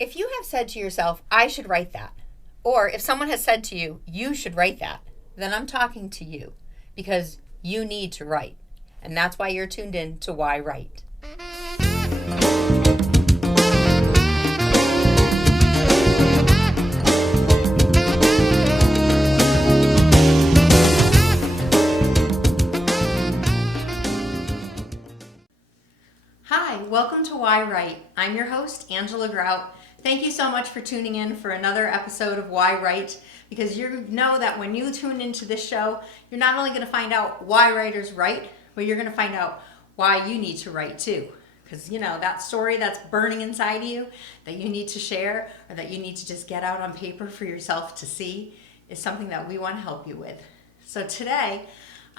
If you have said to yourself, I should write that, or if someone has said to you, you should write that, then I'm talking to you because you need to write. And that's why you're tuned in to yWrite. Hi, welcome to yWrite. I'm your host, Angela Grout. Thank you so much for tuning in for another episode of yWrite, because you know that when you tune into this show, you're not only going to find out why writers write, but you're going to find out why you need to write too. Because, you know, that story that's burning inside of you that you need to share or that you need to just get out on paper for yourself to see is something that we want to help you with. So today,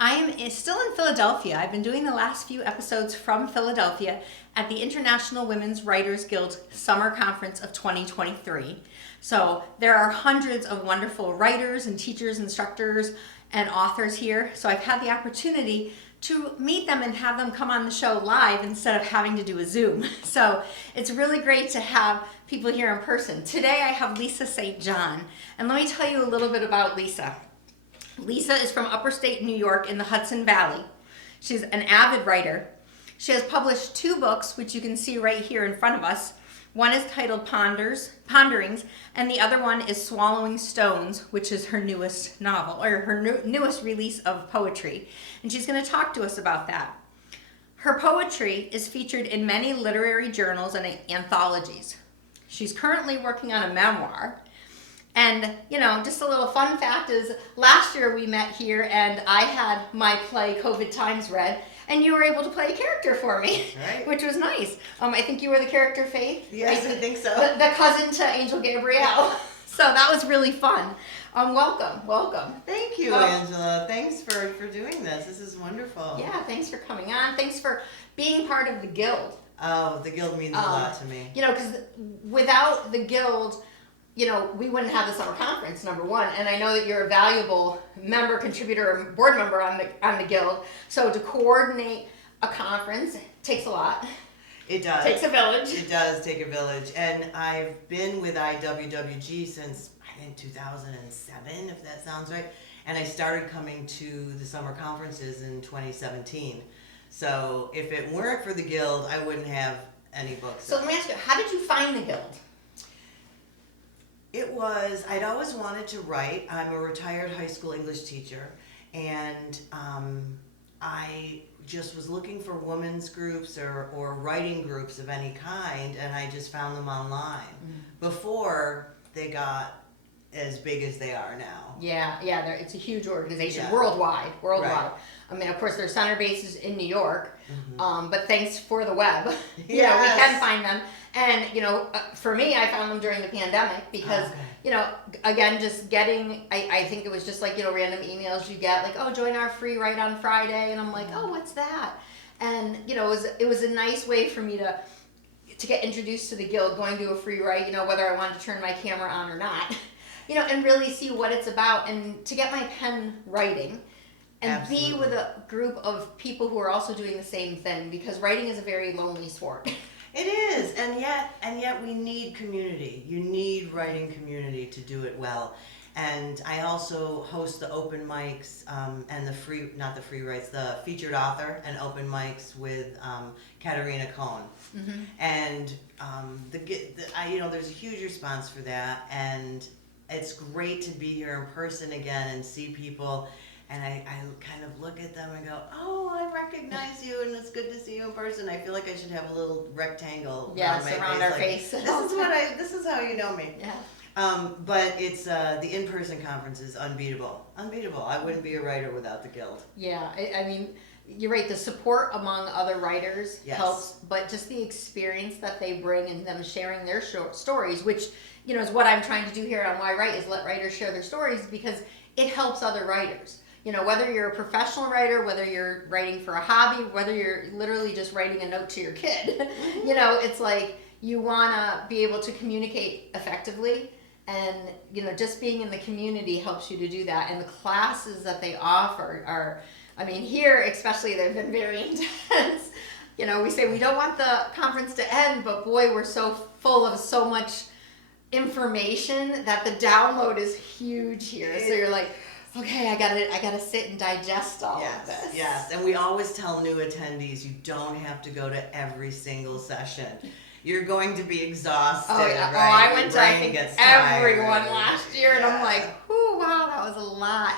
I am still in Philadelphia. I've been doing the last few episodes from Philadelphia at the International Women's Writers Guild Summer Conference of 2023. So there are hundreds of wonderful writers and teachers, instructors, and authors here. So I've had the opportunity to meet them and have them come on the show live instead of having to do a Zoom. So it's really great to have people here in person. Today I have Lisa St. John. And let me tell you a little bit about Lisa. Lisa is from upstate New York in the Hudson Valley. She's an avid writer. She has published 2 books, which you can see right here in front of us. One is titled Ponderings, and the other one is Swallowing Stones, which is her newest novel, or her newest release of poetry. And she's going to talk to us about that. Her poetry is featured in many literary journals and anthologies. She's currently working on a memoir. And, you know, just a little fun fact is last year we met here and I had my play COVID Times read and you were able to play a character for me, right. Which was nice. I think you were the character Faith. Yes, I think so. The cousin to Angel Gabrielle. So that was really fun. Welcome. Thank you, Angela. Thanks for doing this. This is wonderful. Yeah, thanks for coming on. Thanks for being part of the Guild. Oh, the Guild means a lot to me. You know, because without the Guild, you know, we wouldn't have the summer conference, number one. And I know that you're a valuable member, contributor, and board member on the Guild. So to coordinate a conference takes a lot. It does. Takes a village. It does take a village. And I've been with IWWG since, I think, 2007, if that sounds right. And I started coming to the summer conferences in 2017. So if it weren't for the Guild, I wouldn't have any books. So let me ask you, how did you find the Guild? I'd always wanted to write. I'm a retired high school English teacher, and I just was looking for women's groups or writing groups of any kind, and I just found them online before they got as big as they are now. Yeah, it's a huge organization, Yeah. worldwide. Right. I mean, of course, their center base is in New York, but thanks for the web. You Yes. know, we can find them. And, you know, for me, I found them during the pandemic because, you know, again, just getting, I think it was just like, you know, random emails you get like, oh, join our free write on Friday. And I'm like, oh, what's that? And, you know, it was a nice way for me to get introduced to the Guild, going to a free write, you know, whether I wanted to turn my camera on or not, you know, and really see what it's about and to get my pen writing. And Absolutely. be with a group of people who are also doing the same thing, because writing is a very lonely sport. It is, and yet we need community. You need writing community to do it well. And I also host the open mics and the featured author and open mics with Katarina Cohn. Mm-hmm. And there's a huge response for that, and it's great to be here in person again and see people. And I kind of look at them and go, oh, I recognize you, and it's good to see you in person. I feel like I should have a little rectangle around our face. This is how you know me. Yeah. But it's the in-person conference is unbeatable. I wouldn't be a writer without the Guild. Yeah, I mean, you're right. The support among other writers helps, but just the experience that they bring and them sharing their stories, which, you know, is what I'm trying to do here on yWrite, is let writers share their stories, because it helps other writers. You know, whether you're a professional writer, whether you're writing for a hobby, whether you're literally just writing a note to your kid, you know, it's like you want to be able to communicate effectively. And, you know, just being in the community helps you to do that. And the classes that they offer are, I mean, here especially, they've been very intense. we say we don't want the conference to end, but boy, we're so full of so much information that the download is huge here. So you're like, okay, I gotta sit and digest all of this. Yes, and we always tell new attendees you don't have to go to every single session. You're going to be exhausted, right? I went to, I think, everyone last year, and I'm like, whoo, wow, that was a lot.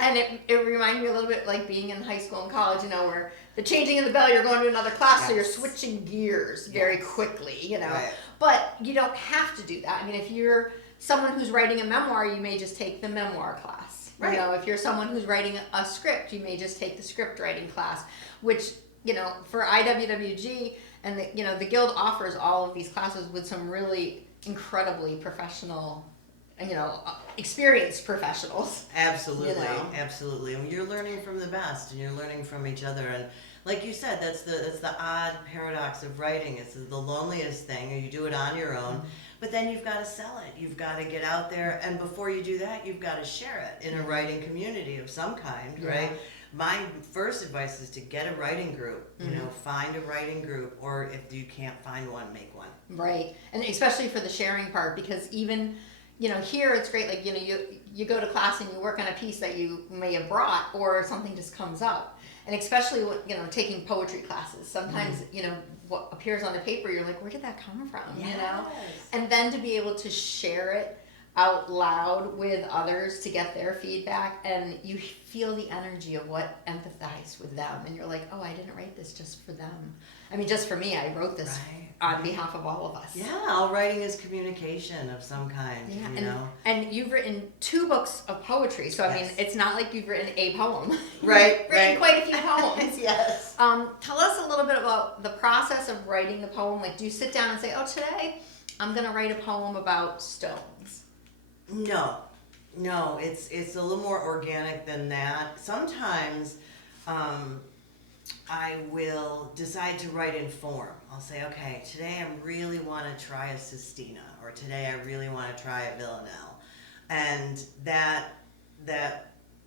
And it reminded me a little bit like being in high school and college, where the changing of the bell, you're going to another class, so you're switching gears very quickly, Right. But you don't have to do that. I mean, if you're someone who's writing a memoir, you may just take the memoir class. Right. If you're someone who's writing a script, you may just take the script writing class, which, for IWWG, and the Guild offers all of these classes with some really incredibly professional, experienced professionals. Absolutely, absolutely. And you're learning from the best, and you're learning from each other. And like you said, that's the odd paradox of writing. It's the loneliest thing, and you do it on your own. But then you've got to sell it. You've got to get out there, and before you do that, you've got to share it in a writing community of some kind, right? My first advice is to get a writing group. Find a writing group, or if you can't find one, make one. Right, and especially for the sharing part, because even here it's great. Like you go to class and you work on a piece that you may have brought, or something just comes up, and especially taking poetry classes. Sometimes what appears on the paper, you're like, where did that come from? And then to be able to share it out loud with others to get their feedback, and you feel the energy of what empathize with them, and you're like, oh, I didn't write this just for them. I mean, just for me, I wrote this on behalf of all of us. Yeah, all writing is communication of some kind. And you've written 2 books of poetry, so I mean, it's not like you've written a poem. Right, You've written quite a few poems. Yes. Tell us a little bit about the process of writing the poem. Like, do you sit down and say, oh, today I'm going to write a poem about stones? No, it's a little more organic than that. Sometimes I will decide to write in form. I'll say, okay, today I really want to try a Sistina, or today I really want to try a Villanelle. And that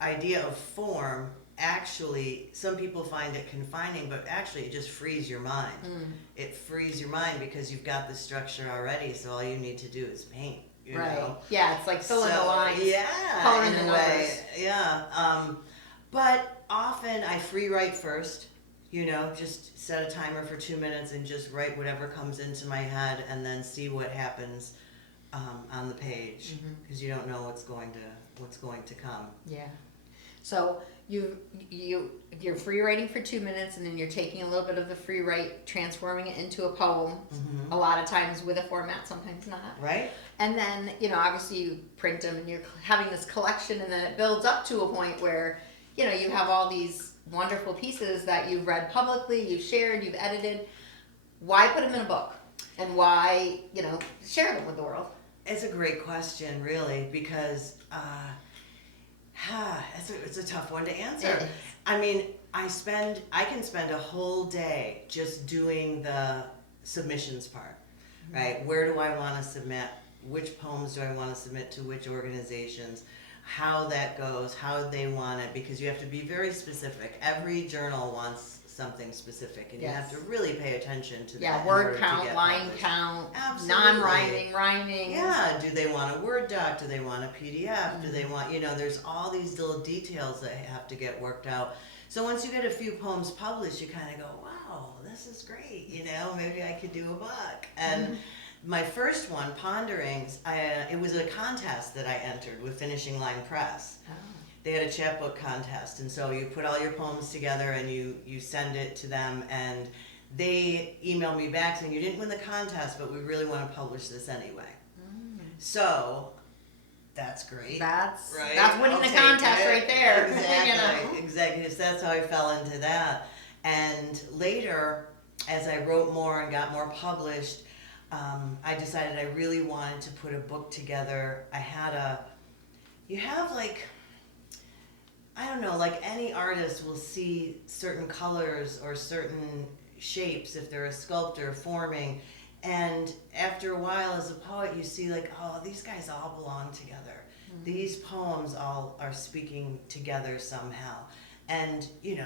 idea of form, actually, some people find it confining, but actually it just frees your mind. It frees your mind because you've got the structure already, so all you need to do is paint. You know? Yeah, it's like filling the lines. Coloring the numbers. But often I free write first. Just set a timer for 2 minutes and just write whatever comes into my head, and then see what happens on the page, because you don't know what's going to come. Yeah. So you're free writing for 2 minutes, and then you're taking a little bit of the free write, transforming it into a poem. A lot of times with a format, sometimes not. Right. And then obviously you print them, and you're having this collection, and then it builds up to a point where you have all these wonderful pieces that you've read publicly, you've shared, you've edited. Why put them in a book? And why, share them with the world? It's a great question, really, because it's a tough one to answer. I mean, I can spend a whole day just doing the submissions part, right? Where do I want to submit? Which poems do I want to submit to which organizations? How that goes, how they want it, because you have to be very specific. Every journal wants something specific, and you have to really pay attention to that. Yeah, word count, line count, non-rhyming, rhyming. Yeah, do they want a Word doc? Do they want a PDF? Do they want, there's all these little details that have to get worked out. So once you get a few poems published, you kind of go, wow, this is great, maybe I could do a book. And my first one, Pondering, it was a contest that I entered with Finishing Line Press. They had a chapbook contest, and so you put all your poems together and you send it to them, and they emailed me back saying, you didn't win the contest, but we really want to publish this anyway. So that's great. That's winning the contest right there. Exactly. So that's how I fell into that. And later, as I wrote more and got more published, I decided I really wanted to put a book together. Like any artist will see certain colors or certain shapes if they're a sculptor forming, and after a while as a poet you see like, oh, these guys all belong together. These poems all are speaking together somehow, and you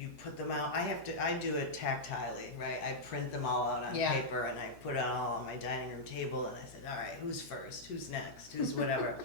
you put them out. I do it tactilely, right? I print them all out on Yeah. paper and I put it all on my dining room table and I said, all right, who's first? Who's next? Who's whatever?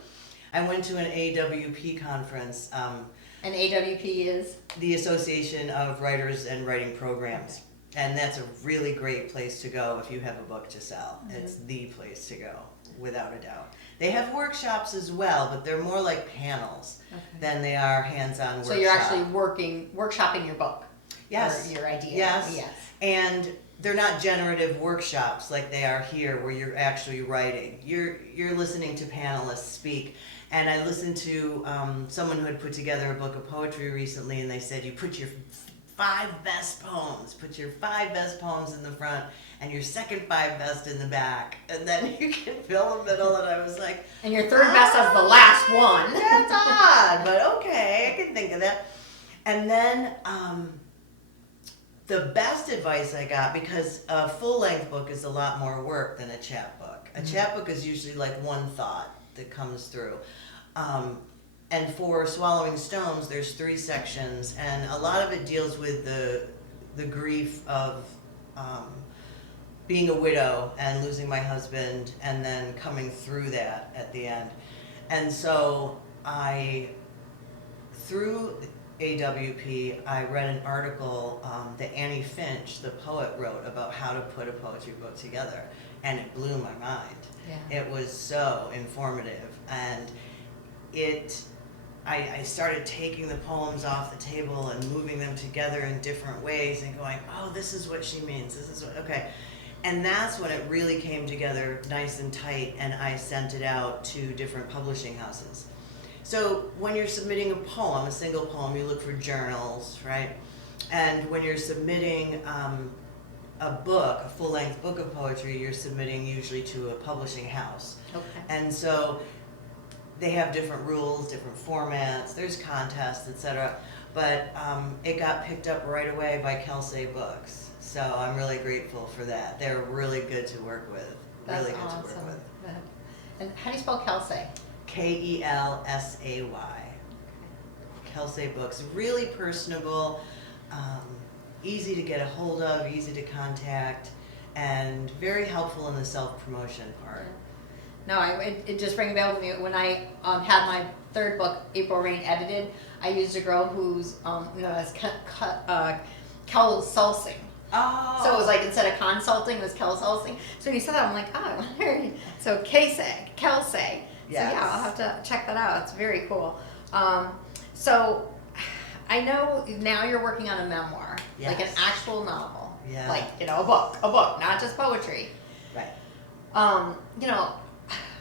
I went to an AWP conference. And AWP is? The Association of Writers and Writing Programs. And that's a really great place to go if you have a book to sell. Mm-hmm. It's the place to go, without a doubt. They have workshops as well, but they're more like panels than they are hands-on workshops. So you're actually workshopping your book? Yes. Or your idea? Yes. And they're not generative workshops like they are here where you're actually writing. You're listening to panelists speak. And I listened to someone who had put together a book of poetry recently, and they said you put your 5 best poems. Put your 5 best poems in the front and your second 5 best in the back. And then you can fill the middle. And I was like... And your third best is the last one. That's odd, but okay, I can think of that. And then the best advice I got, because a full-length book is a lot more work than a chapbook. A chapbook is usually like one thought that comes through. And for Swallowing Stones, there's 3 sections, and a lot of it deals with the grief of being a widow and losing my husband, and then coming through that at the end. And so through AWP, I read an article that Annie Finch, the poet, wrote about how to put a poetry book together, and it blew my mind. Yeah. It was so informative, and I started taking the poems off the table and moving them together in different ways and going, oh, this is what she means, this is what, okay. And that's when it really came together nice and tight, and I sent it out to different publishing houses. So when you're submitting a poem, a single poem, you look for journals, right? And when you're submitting a book, a full-length book of poetry, you're submitting usually to a publishing house. Okay. And so they have different rules, different formats, there's contests, etc. But it got picked up right away by KELSAY Books. So I'm really grateful for that. They're really good to work with. That's really good awesome. to work with. And how do you spell KELSAY? KELSAY. KELSAY Books. Really personable, easy to get a hold of, easy to contact, and very helpful in the self-promotion part. No, it just rang a bell with me. When I had my 3rd book, April Rain, edited, I used a girl who's, as Kelsulsing. Oh. So it was like, instead of consulting, it was Kelsulsing. So when you said that, I'm like, oh, I wonder. So KELSAY. Yes. So yeah, I'll have to check that out. It's very cool. So I know now you're working on a memoir, like an actual novel. Yeah. Like, a book, not just poetry. Right.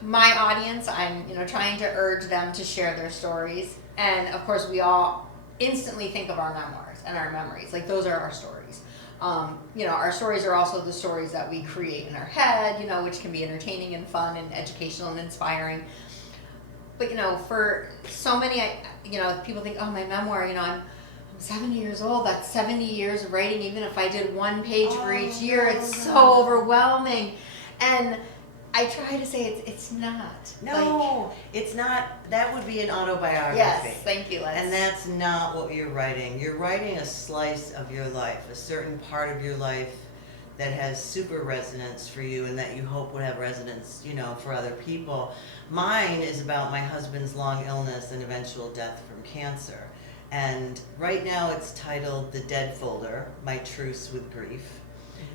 My audience, I'm, trying to urge them to share their stories. And of course, we all instantly think of our memoirs and our memories. Like, those are our stories. Our stories are also the stories that we create in our head, which can be entertaining and fun and educational and inspiring. But, for so many, people think, oh, my memoir, I'm 70 years old. That's 70 years of writing. Even if I did 1 page for each year, it's so overwhelming. And I try to say it's not. No, it's not. That would be an autobiography. Yes, thank you, Les. And that's not what you're writing. You're writing a slice of your life, a certain part of your life that has super resonance for you and that you hope would have resonance, for other people. Mine is about my husband's long illness and eventual death from cancer. And right now it's titled The Dead Folder, My Truce with Grief.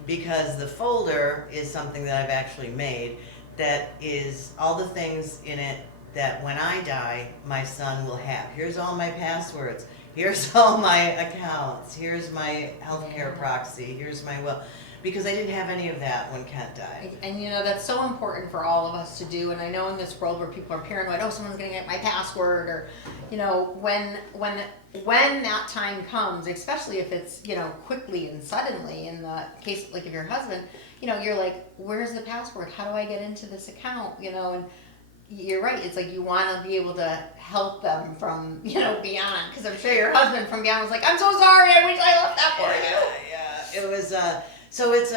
Because the folder is something that I've actually made that is all the things in it that when I die, my son will have. Here's all my passwords. Here's all my accounts. Here's my healthcare proxy. Here's my will. Because I didn't have any of that when Kent died. And that's so important for all of us to do. And I know in this world where people are paranoid, oh, someone's going to get my password, or, when that time comes, especially if it's, quickly and suddenly, in the case, like, of your husband, you're like, where's the password? How do I get into this account? And you're right. It's like you want to be able to help them from, beyond. Because I'm sure your husband from beyond was like, I'm so sorry. I wish I left that for you. Yeah. It was, so it's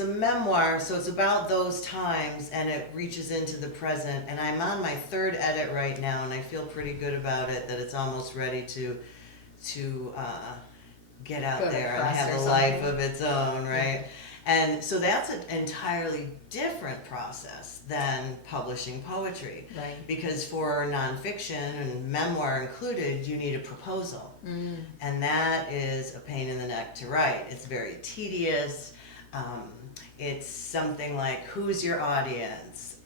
a memoir, so it's about those times, and it reaches into the present, and I'm on my 3rd edit right now, and I feel pretty good about it, that it's almost ready to to get out Go to there and press have or a something. life of its own, right? And so that's an entirely different process than publishing poetry. Right. Because for nonfiction and memoir included, you need a proposal. And that is a pain in the neck to write. It's very tedious. It's something like, who's your audience?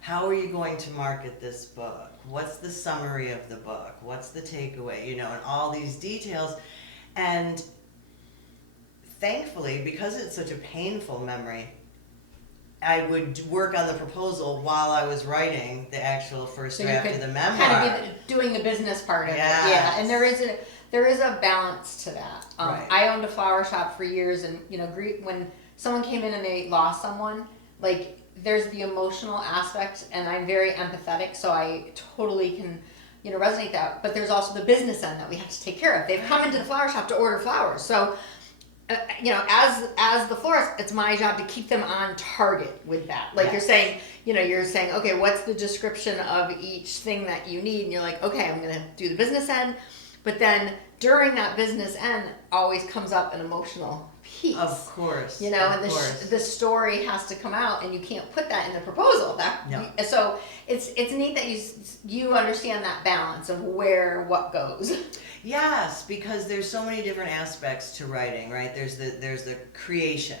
How are you going to market this book? What's the summary of the book? What's the takeaway? You know, and all these details. And thankfully, because it's such a painful memory, I would work on the proposal while I was writing the actual first So you draft could of the memoir. kind of be doing the business part of Yes. it. Yeah, and there is a balance to that. Right. I owned a flower shop for years, and you know, when someone came in and they lost someone, like there's the emotional aspect, and I'm very empathetic, so I totally can, you know, resonate that. But there's also the business end that we have to take care of. They've come into the flower shop to order flowers, so. You know, as the florist, it's my job to keep them on target with that. Like Yes. you're saying, okay, what's the description of each thing that you need? And you're like, okay, I'm going to do the business end. But then during that business end always comes up an emotional piece. Of course. You know, of and course. the story has to come out, and you can't put that in the proposal. No. So it's neat that you understand that balance of where what goes. Yes, because there's so many different aspects to writing, right? There's the creation,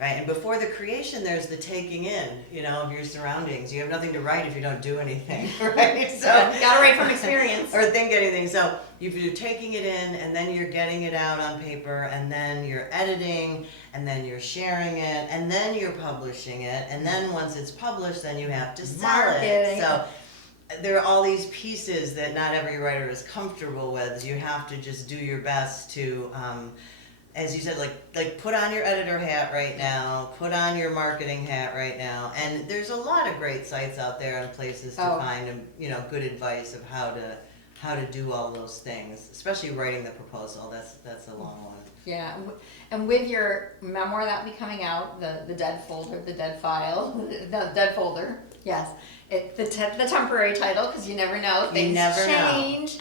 right? And before the creation, there's the taking in, you know, of your surroundings. You have nothing to write if you don't do anything, right? So You gotta write from experience. or think anything. So you're taking it in, and then you're getting it out on paper, and then you're editing, and then you're sharing it, and then you're publishing it, and then once it's published, then you have to sell Marketing. it. So there are all these pieces that not every writer is comfortable with. You have to just do your best to, as you said, like put on your editor hat right now, put on your marketing hat right now. And there's a lot of great sites out there and places to find, you know, good advice of how to do all those things, especially writing the proposal. That's a long one. Yeah, and with your memoir that will be coming out, the dead folder, the dead file, the dead folder, yes, the temporary title, because you never know, things change.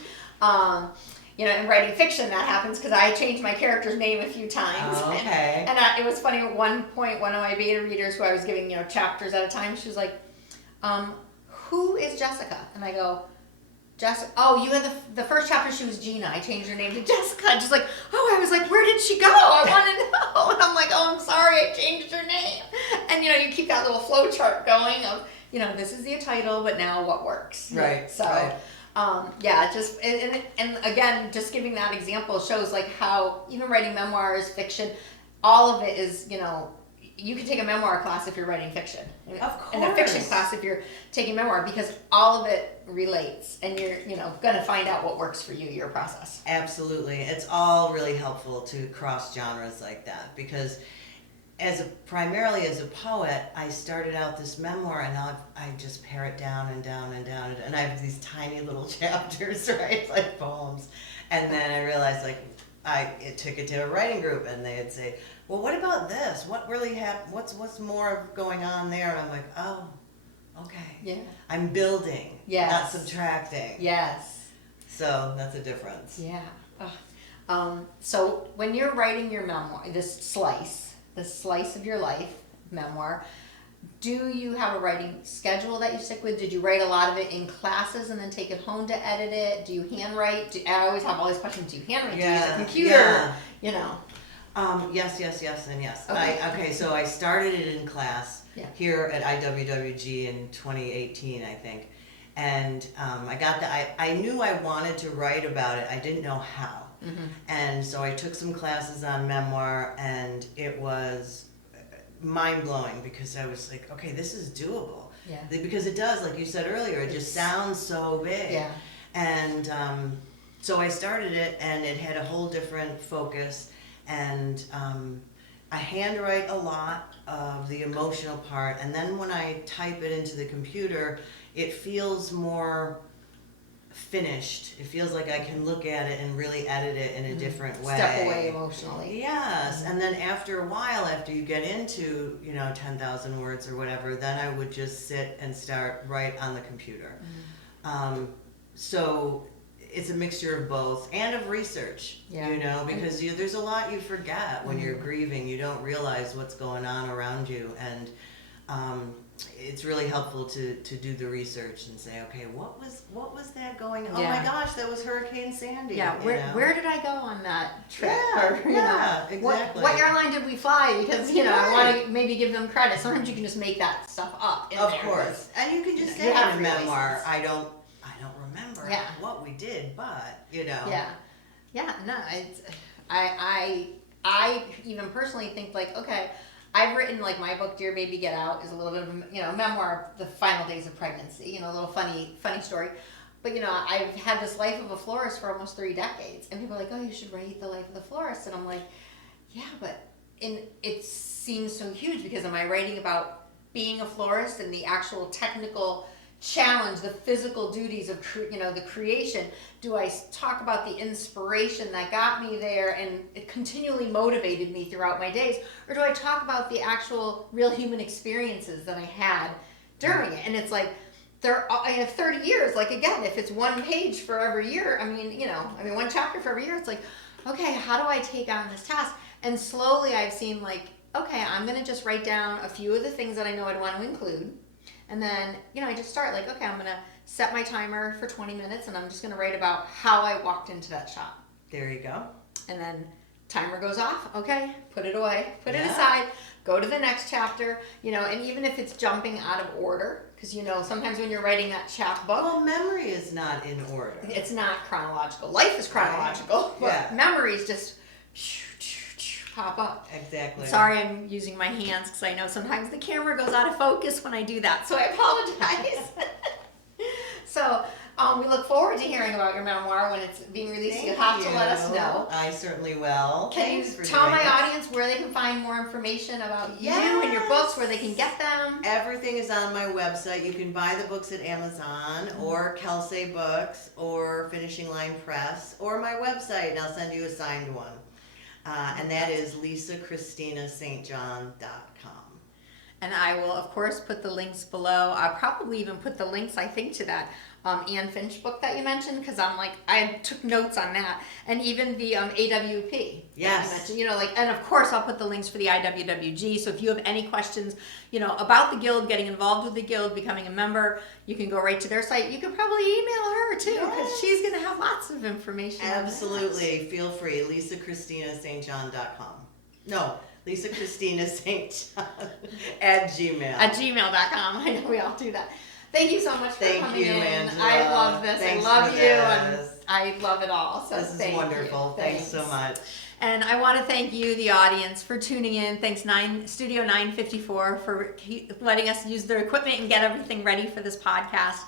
You know, in writing fiction that happens because I changed my character's name a few times. Oh, okay. And it was funny, at one point, one of my beta readers who I was giving, you know, chapters at a time, she was like, who is Jessica? And I go, Jessica, oh, you had the first chapter, she was Gina. I changed her name to Jessica. And she's like, oh, I was like, where did she go? I want to know. And I'm like, oh, I'm sorry, I changed her name. And, you know, you keep that little flow chart going of, you know, this is the title, but now what works. Right. So, right. Yeah, just, and again, just giving that example shows like how even writing memoirs, fiction, all of it is, you know, you can take a memoir class if you're writing fiction. Of course. And a fiction class if you're taking memoir, because all of it relates, and you're, you know, going to find out what works for you, your process. Absolutely. It's all really helpful to cross genres like that, because primarily as a poet, I started out this memoir, and now I just pare it down and down and down, and I have these tiny little chapters, right, like poems. And then I realized, like, it took it to a writing group, and they'd say, well, what about this? What really happened? What's more going on there? And I'm like, oh, okay. Yeah. I'm building, Yes. not subtracting. Yes. So that's a difference. Yeah. So when you're writing your memoir, this slice of your life, memoir, do you have a writing schedule that you stick with? Did you write a lot of it in classes and then take it home to edit it? Do you handwrite? I always have all these questions. Do you handwrite? Do you use a computer? Yeah. You know. Yes, and yes. Okay. So I started it in class Yeah. here at IWWG in 2018, I think. And I knew I wanted to write about it. I didn't know how. Mm-hmm. And so I took some classes on memoir, and it was mind-blowing, because I was like, okay, this is doable. Yeah. Because it does, like you said earlier, it just sounds so big. Yeah. And so I started it, and it had a whole different focus. And I handwrite a lot of the emotional part, and then when I type it into the computer, it feels more finished. It feels like I can look at it and really edit it in a different way. Step away emotionally. Yes, and then after a while, after you get into, 10,000 words or whatever, then I would just sit and start right on the computer. So it's a mixture of both and of research, Yeah. you know, because there's a lot you forget when you're grieving. You don't realize what's going on around you, and it's really helpful to do the research and say, okay, what was that going on? Yeah. Oh my gosh, that was Hurricane Sandy. Yeah, you know? where did I go on that trip? Yeah, Or, you yeah, know, exactly. What airline did we fly? Because, you know, I Right. want to maybe give them credit. Sometimes you can just make that stuff up. Of course, and you can just you say have in a real memoir, reasons. I don't remember Yeah. what we did, but you know. Yeah, no, I even personally think like, okay, I've written like my book, Dear Baby Get Out, is a little bit of a, you know, memoir, the final days of pregnancy, you know, a little funny story. But you know, I've had this life of a florist for almost 3 decades, and people are like, oh, you should write the life of the florist, and I'm like, yeah, but it seems so huge because am I writing about being a florist and the actual technical challenge, the physical duties of the creation? Do I talk about the inspiration that got me there and it continually motivated me throughout my days, or do I talk about the actual real human experiences that I had during it? And it's like I have 30 years. Like again, if it's 1 page for every year, I mean 1 chapter for every year, it's like, okay, how do I take on this task? And slowly I've seen like, okay, I'm gonna just write down a few of the things that I know I'd want to include. And then, I just start like, okay, I'm going to set my timer for 20 minutes and I'm just going to write about how I walked into that shop. There you go. And then timer goes off. Okay, put it away, put it Yeah. aside, go to the next chapter, and even if it's jumping out of order, because, sometimes when you're writing that chapbook, Well, memory is not in order. it's not chronological. Life is chronological, but Yeah. memories just pop up. Exactly. Sorry, I'm using my hands because I know sometimes the camera goes out of focus when I do that, so I apologize. So we look forward to hearing about your memoir when it's being released. Thank You have to you. let us know. I certainly will. Can Thanks you for tell doing my this. audience where they can find more information about you and your books, where they can get them? Everything is on my website. You can buy the books at Amazon or KELSAY Books or Finishing Line Press or my website, and I'll send you a signed one. And that is lisachristinastjohn.com. And I will, of course, put the links below. I'll probably even put the links, I think, to that Anne Finch book that you mentioned, because I took notes on that. And even the AWP. Yes. That you mentioned, and of course, I'll put the links for the IWWG. So if you have any questions, about the Guild, getting involved with the Guild, becoming a member, you can go right to their site. You can probably email her, too, because she's going to have lots of information. Absolutely. Feel free. lisachristinastjohn.com. No. lisachristinastjohn at gmail. At gmail.com. I know we all do that. Thank you so much for coming in. Angela. I love this. Thanks I love for you. this. And I love it all. So This is thank wonderful. You. Thanks so much. And I want to thank you, the audience, for tuning in. Thanks, Studio 954, for letting us use their equipment and get everything ready for this podcast.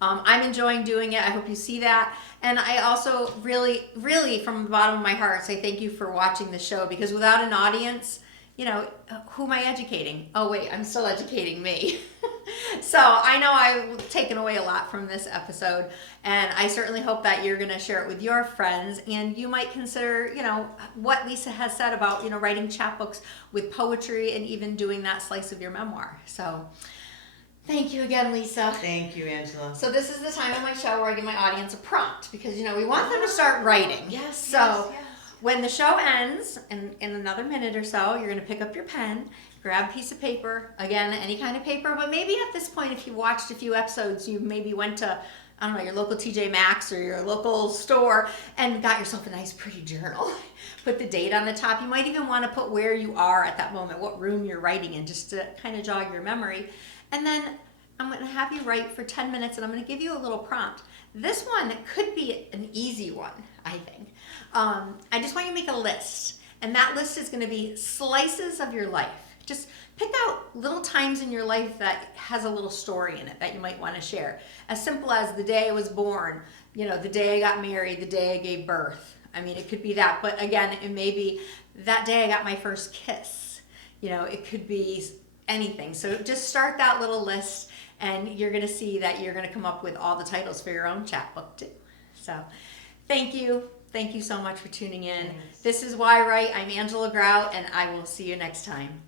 I'm enjoying doing it. I hope you see that. And I also really, really, from the bottom of my heart, say thank you for watching the show, because without an audience, who am I educating? Oh, wait, I'm still educating me. So I know I've taken away a lot from this episode, and I certainly hope that you're going to share it with your friends, and you might consider, what Lisa has said about, writing chapbooks with poetry and even doing that slice of your memoir. So thank you again, Lisa. Thank you, Angela. So this is the time of my show where I give my audience a prompt, because, we want them to start writing. Yes, So yes. when the show ends, in another minute or so, you're going to pick up your pen, grab a piece of paper, again, any kind of paper, but maybe at this point, if you watched a few episodes, you maybe went to, I don't know, your local TJ Maxx or your local store and got yourself a nice pretty journal. Put the date on the top. You might even want to put where you are at that moment, what room you're writing in, just to kind of jog your memory. And then I'm going to have you write for 10 minutes, and I'm going to give you a little prompt. This one could be an easy one, I think. I just want you to make a list, and that list is going to be slices of your life. Just pick out little times in your life that has a little story in it that you might want to share. As simple as the day I was born, the day I got married, the day I gave birth. I mean, it could be that, but again, it may be that day I got my first kiss. It could be anything. So just start that little list, and you're going to see that you're going to come up with all the titles for your own chapbook too. So thank you. Thank you so much for tuning in. Thanks. This is yWrite. I'm Angela Grout, and I will see you next time.